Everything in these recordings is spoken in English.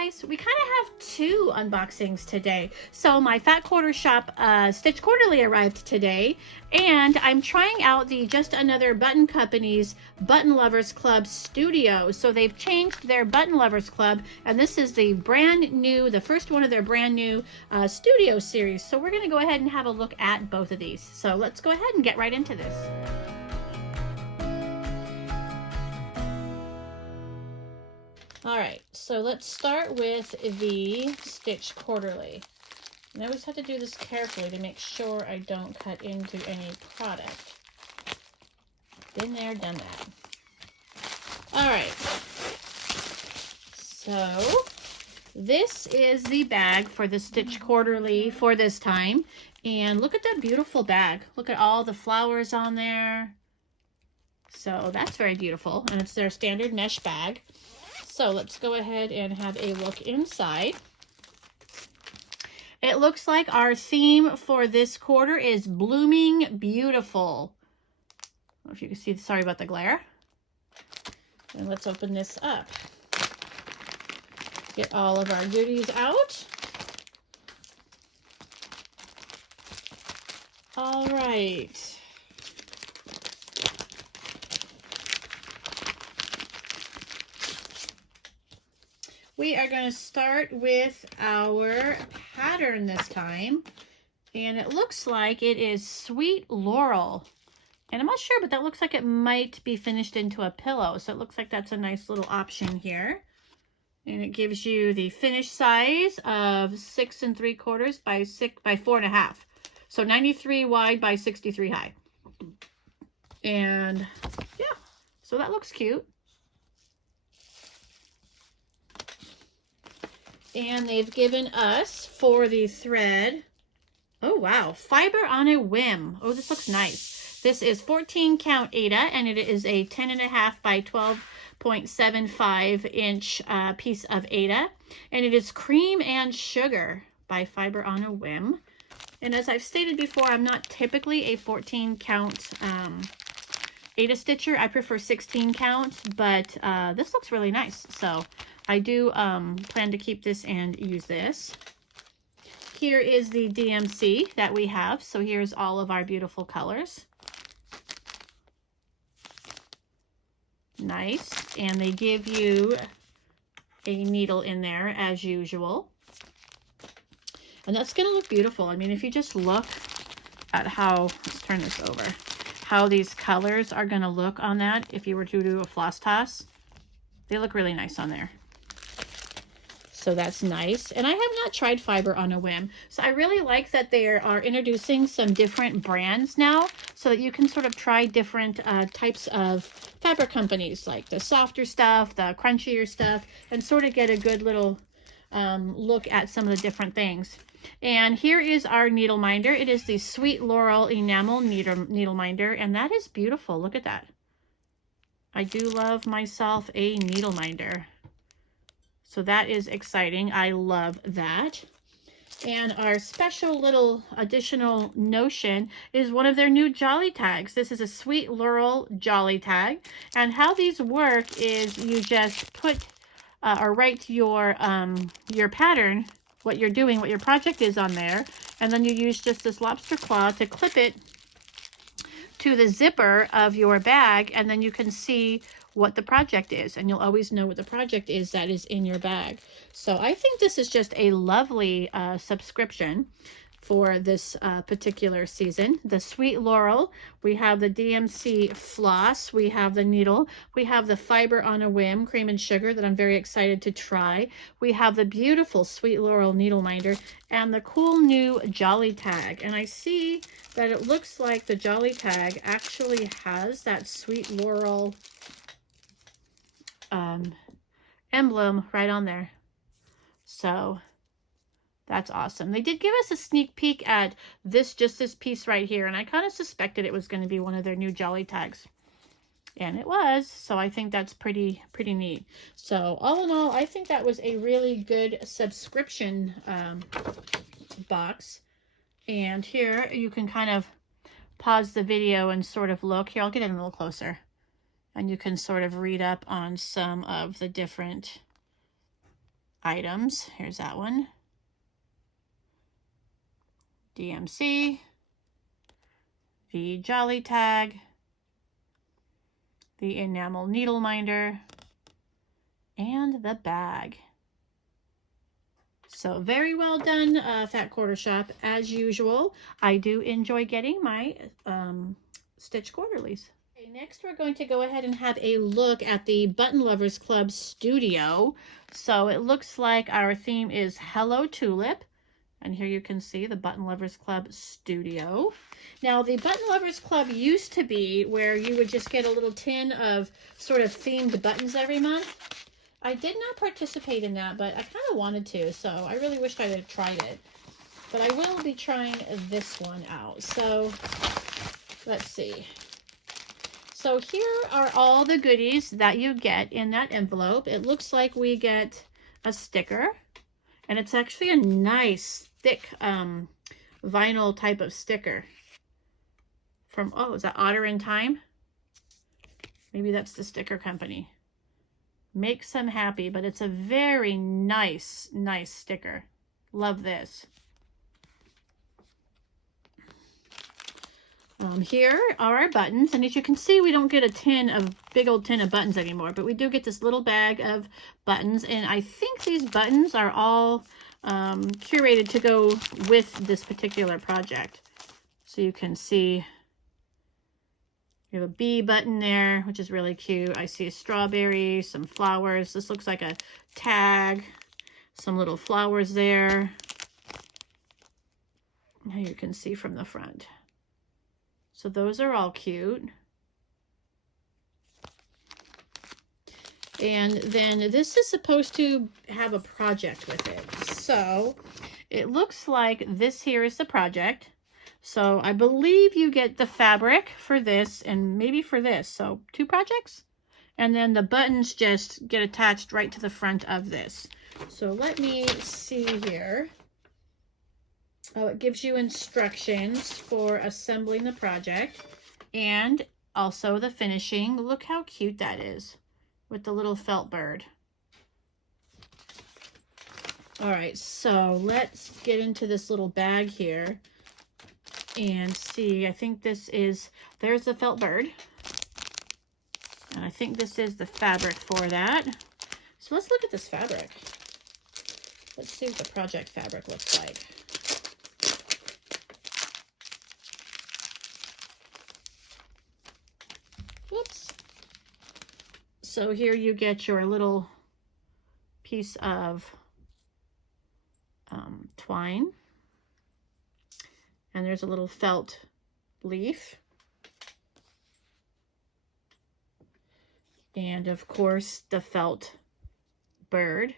guys, we kind of have two unboxings today. So my Fat Quarter Shop Stitch Quarterly arrived today, and I'm trying out the Just Another Button Company's Button Lovers Club Studio. So they've changed their Button Lovers Club, and this is the brand new, the first one of their brand new studio series. So we're going to go ahead and have a look at both of these. So let's go ahead and get right into this. All right, so let's start with the Stitch Quarterly. And I always have to do this carefully to make sure I don't cut into any product. Been there, done that. All right, so this is the bag for the Stitch Quarterly for this time. And look at that beautiful bag. Look at all the flowers on there. So that's very beautiful, and it's their standard mesh bag. So let's go ahead and have a look inside. It looks like our theme for this quarter is Blooming Beautiful. I don't know if you can see, sorry about the glare. And let's open this up. Get all of our goodies out. All right. We are going to start with our pattern this time, and it looks like it is Sweet Laurel. And I'm not sure, but that looks like it might be finished into a pillow, so it looks like that's a nice little option here. And it gives you the finished size of 6 3/4 by 4.5, so 93 wide by 63 high. And yeah, so that looks cute. And they've given us, for the thread, oh wow, Fiber on a Whim. Oh, this looks nice. This is 14 count Aida, and it is a 10.5 by 12.75 inch piece of Aida. And it is Cream and Sugar by Fiber on a Whim. And as I've stated before, I'm not typically a 14 count Aida stitcher. I prefer 16 count, but this looks really nice. So I do plan to keep this and use this. Here is the DMC that we have. So here's all of our beautiful colors. Nice. And they give you a needle in there as usual. And that's going to look beautiful. I mean, if you just look at how, let's turn this over, how these colors are going to look on that, if you were to do a floss toss, they look really nice on there. So that's nice. And I have not tried Fiber on a Whim. So I really like that they are introducing some different brands now, so that you can sort of try different types of fabric companies, like the softer stuff, the crunchier stuff, and sort of get a good little look at some of the different things. And here is our needle minder. It is the Sweet Laurel Enamel needle minder, and that is beautiful. Look at that. I do love myself a needle minder. So that is exciting. I love that. And our special little additional notion is one of their new jolly tags. This is a Sweet Laurel jolly tag. And how these work is you just put or write your pattern, what you're doing, what your project is on there. And then you use just this lobster claw to clip it to the zipper of your bag. And then you can see what the project is, and you'll always know what the project is that is in your bag. So I think this is just a lovely subscription for this particular season. The Sweet Laurel, we have the DMC floss, we have the needle, we have the Fiber on a Whim Cream and Sugar that I'm very excited to try. We have the beautiful Sweet Laurel needle minder and the cool new jolly tag. And I see that it looks like the jolly tag actually has that Sweet Laurel emblem right on there. So that's awesome. They did give us a sneak peek at this piece right here, and I kind of suspected it was going to be one of their new jolly tags, and it was. So I think that's pretty neat. So all in all, I think that was a really good subscription box. And here you can kind of pause the video and sort of look. Here, I'll get in a little closer. And you can sort of read up on some of the different items. Here's that one. DMC, the Jolly Tag, the enamel needle minder, and the bag. So very well done, Fat Quarter Shop. As usual, I do enjoy getting my Stitch Quarterlies. Okay, next we're going to go ahead and have a look at the Button Lovers Club Studio. So it looks like our theme is Hello Tulip. And here you can see the Button Lovers Club Studio. Now, the Button Lovers Club used to be where you would just get a little tin of sort of themed buttons every month. I did not participate in that, but I kind of wanted to, so I really wished I had tried it. But I will be trying this one out. So, let's see. So here are all the goodies that you get in that envelope. It looks like we get a sticker, and it's actually a nice, thick vinyl type of sticker. From, oh, is that Otter in Time? Maybe that's the sticker company. Makes them happy, but it's a very nice sticker. Love this. Here are our buttons, and as you can see, we don't get a big old tin of buttons anymore, but we do get this little bag of buttons, and I think these buttons are all curated to go with this particular project. So you can see you have a bee button there, which is really cute. I see a strawberry, some flowers. This looks like a tag, some little flowers there. Now you can see from the front. So those are all cute. And then this is supposed to have a project with it. So it looks like this here is the project. So I believe you get the fabric for this and maybe for this. So 2 projects. And then the buttons just get attached right to the front of this. So let me see here. Oh, it gives you instructions for assembling the project and also the finishing. Look how cute that is with the little felt bird. All right, so let's get into this little bag here and see. I think this is, there's the felt bird. And I think this is the fabric for that. So let's look at this fabric. Let's see what the project fabric looks like. Whoops. So here you get your little piece of twine. And there's a little felt leaf. And of course, the felt bird.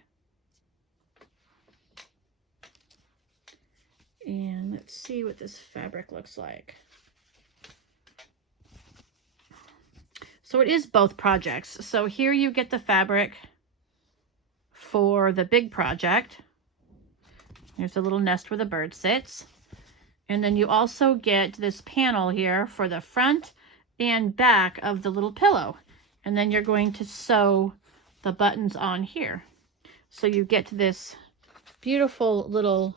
And let's see what this fabric looks like. So it is both projects. So here you get the fabric for the big project. There's a little nest where the bird sits. And then you also get this panel here for the front and back of the little pillow. And then you're going to sew the buttons on here. So you get this beautiful little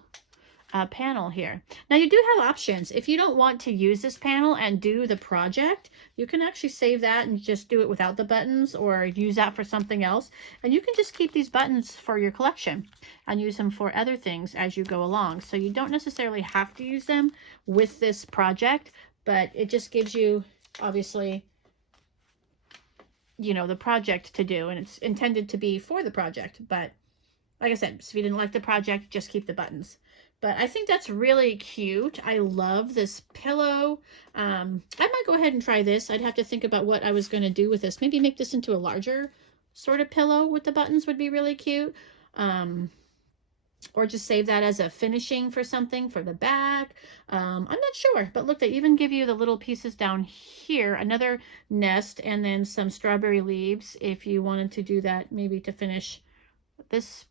panel here. Now you do have options. If you don't want to use this panel and do the project, you can actually save that and just do it without the buttons or use that for something else. And you can just keep these buttons for your collection and use them for other things as you go along. So you don't necessarily have to use them with this project, but it just gives you, obviously, you know, the project to do, and it's intended to be for the project. But like I said, if you didn't like the project, just keep the buttons. But I think that's really cute. I love this pillow. I might go ahead and try this. I'd have to think about what I was going to do with this. Maybe make this into a larger sort of pillow with the buttons would be really cute. Or just save that as a finishing for something for the back. I'm not sure. But look, they even give you the little pieces down here. Another nest and then some strawberry leaves if you wanted to do that, maybe to finish this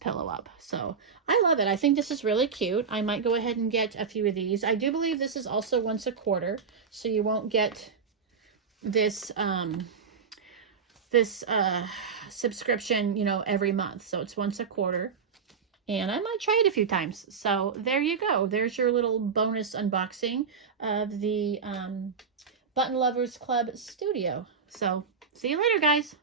pillow up. So I love it. I think this is really cute. I might go ahead and get a few of these. I do believe this is also once a quarter, so you won't get this this subscription, you know, every month. So it's once a quarter. And I might try it a few times. So there you go. There's your little bonus unboxing of the Button Lovers Club Studio. So see you later, guys.